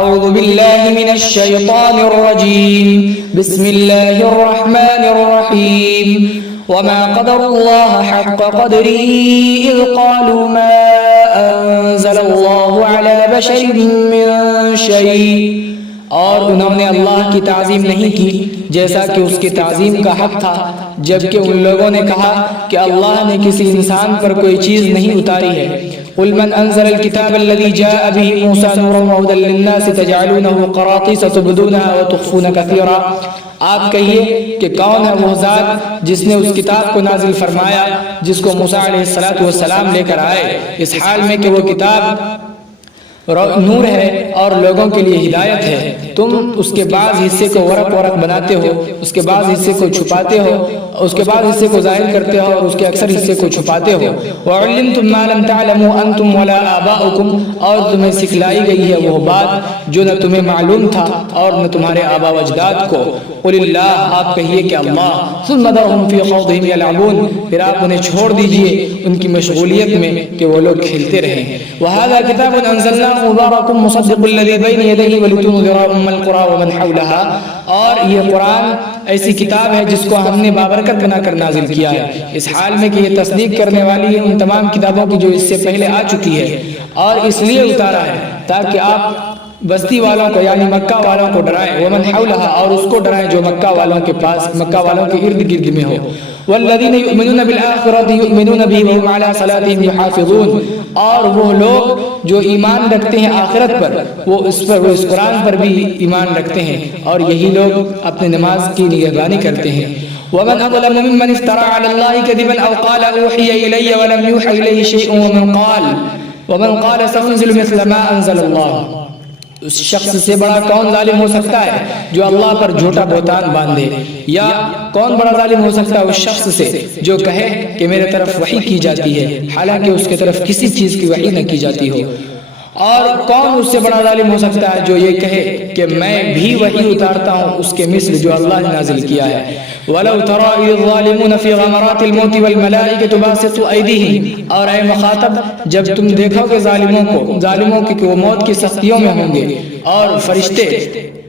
أعوذ بالله من الشيطان الرجيم بسم الله الرحمن الرحيم وما قدر الله حق قدره إذ قالوا ما أنزل الله على بشر من شيء، اور انہوں نے اللہ کی تعظیم نہیں کی جیسا کہ اس کی تعظیم کا حق تھا، جبکہ ان لوگوں نے کہا کہ اللہ نے کسی انسان پر کوئی چیز نہیں اتاری ہے۔ قل من انزل الكتاب الذي جاء به موسى نورا وهدى للناس تجعلونه قراطيس تبدونها وتخفون كثيرا، آپ کہیے کہ کون ہے وہ ذات جس نے اس کتاب کو نازل فرمایا جس کو موسیٰ علیہ السلام لے کر آئے، اس حال میں کہ وہ کتاب نور ہے اور لوگوں کے لیے ہدایت ہے، تم اس کے بعض حصے کو ورق بناتے ہو، اس کے بعض حصے کو چھپاتے ہو، اس کے بعض حصے کو ظاہر کرتے ہو اور اس کے اکثر حصے کو چھپاتے ہو۔ وَعُلِّمْتُم مَّا لَمْ تَعْلَمُوا أَنتُمْ وَلَا آبَاؤُكُمْ، اور تمہیں سکھلائی گئی ہے وہ بات جو نہ تمہیں معلوم تھا اور نہ تمہارے آبا و اجداد کو۔ قُلِ اللَّهُ، آپ کہیے کہ اللہ، ثُمَّ ذَرْهُمْ فِي خَوْضِهِمْ يَلْعَبُونَ، پھر آپ انہیں چھوڑ دیجئے ان کی مشغولیت میں کہ وہ لوگ کھیلتے رہیں۔ وَهَذَا كِتَابٌ أَنزَلْنَاهُ مُبَارَكٌ مُصَدِّقُ الَّذِي بَيْنَ يَدَيْهِ وَلِتُنذِرَ أُمَّ الْقُرَىٰ وَمَنْ حَوْلَهَا، اور یہ قرآن ایسی کتاب ہے جس کو ہم نے بابرکت بنا کر نازل کیا ہے، اس حال میں کہ یہ تصدیق کرنے والی ہے ان تمام کتابوں کی جو اس سے پہلے آ چکی ہے، اور اس لیے اتارا ہے تاکہ آپ بستی والوں کو یعنی مکہ والوں کو ڈرائیں، ومن حولها، اور اس کو ڈرائیں جو مکہ والوں کے پاس مکہ والوں کے ارد گرد میں ہو۔ والذین یؤمنون بالآخرۃ یؤمنون به وهم علی صلاتهم یحافظون، اور وہ لوگ جو ایمان رکھتے ہیں آخرت پر وہ اس قرآن پر بھی ایمان رکھتے ہیں اور یہی لوگ اپنے نماز کی نگہبانی کرتے ہیں۔ ومن اظلم ممن افترى على الله كذبا او قال اوحي الي ولم يوحى اليه شيء ومن قال سأنزل مثل ما انزل الله، اس شخص سے بڑا کون ظالم ہو سکتا ہے جو اللہ پر جھوٹا بہتان باندھے، یا کون بڑا ظالم ہو سکتا ہے اس شخص سے جو کہے کہ میرے طرف وحی کی جاتی ہے حالانکہ اس کے طرف کسی چیز کی وحی نہ کی جاتی ہو، اور کون اس سے بڑا ظالم ہو سکتا ہے جو یہ کہے کہ میں بھی وحی اتارتا ہوں اس کے مثل جو اللہ نے نازل کیا ہے۔ وَلَوْ تَرَى إِذِ الظَّالِمُونَ فِي غَمَرَاتِ الْمَوْتِ وَالْمَلَائِكَةُ بَاسِطُو أَيْدِيهِمْ، اور اے مخاطب جب تم دیکھو کہ ظالموں کی وہ موت کی سختیوں میں ہوں گے اور فرشتے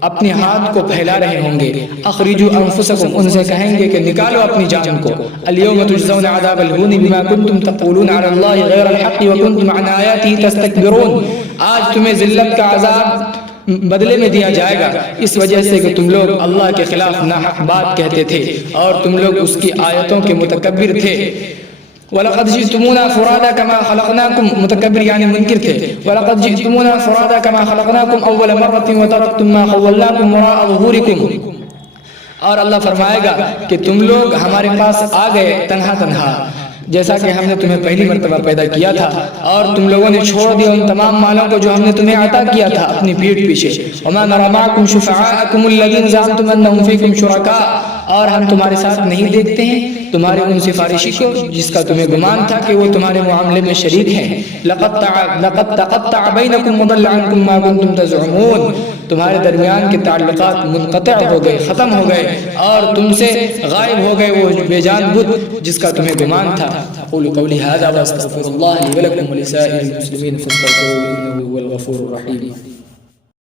اپنے ہاتھ کو پھیلا رہے ہوں گے، اخرجوا انفسکم، ان سے کہیں گے کہ نکالو اپنی جان کو، اليوم تجزون عذاب الہون بما کنتم تقولون علی اللہ غیر الحق وکنتم عن آیاته تستکبرون، آج تمہیں ذلت کا عذاب بدلے میں دیا جائے گا اس وجہ سے کہ تم لوگ اللہ کے خلاف ناحق بات کہتے تھے اور تم لوگ اس کی آیتوں کے متکبر تھے۔ وَلَقَدْ جِئْتُمُونَا فُرَادَى كَمَا خَلَقْنَاكُمْ، متکبر یعنی منکر تھے، وَلَقَدْ جِئْتُمُونَا فُرَادَى كَمَا خَلَقْنَاكُمْ أَوَّلَ مَرَّةٍ وَتَرَكْتُمْ مَا خَوَّلْنَاكُمْ وَرَاءَ ظُهُورِكُمْ، اور اللہ فرمائے گا کہ تم لوگ ہمارے پاس آ گئے تنہا جیسا کہ ہم نے تمہیں پہلی مرتبہ پیدا کیا تھا، اور تم لوگوں نے چھوڑ دیا ان تمام مالوں کو جو ہم نے تمہیں عطا کیا تھا اپنی پیٹھ پیچھے۔ وَمَا نَرَى مَعَكُمْ شُفَعَاءَكُمُ الَّذِينَ زَعَمْتُمْ أَنَّهُمْ فِيكُمْ شُرَكَاءُ، اور ہم تمہارے ساتھ نہیں دیکھتے ہیں تمہارے ان سفارشی کو جس کا تمہیں گمان تھا کہ وہ تمہارے معاملے میں شریک ہیں۔ لَقَدْ تَقَطَّعَ بَيْنَكُمْ وَضَلَّ عَنْكُمْ مَا كُنْتُمْ تَزْعُمُونَ، تمہارے درمیان کے تعلقات منقطع ہو گئے، ختم ہو گئے، اور تم سے غائب ہو گئے وہ بے جان بت جس کا تمہیں گمان تھا۔ اقول قولی هذا واستغفر الله لي ولكم ولسائر المسلمين فاستغفروه انه هو الغفور الرحيم۔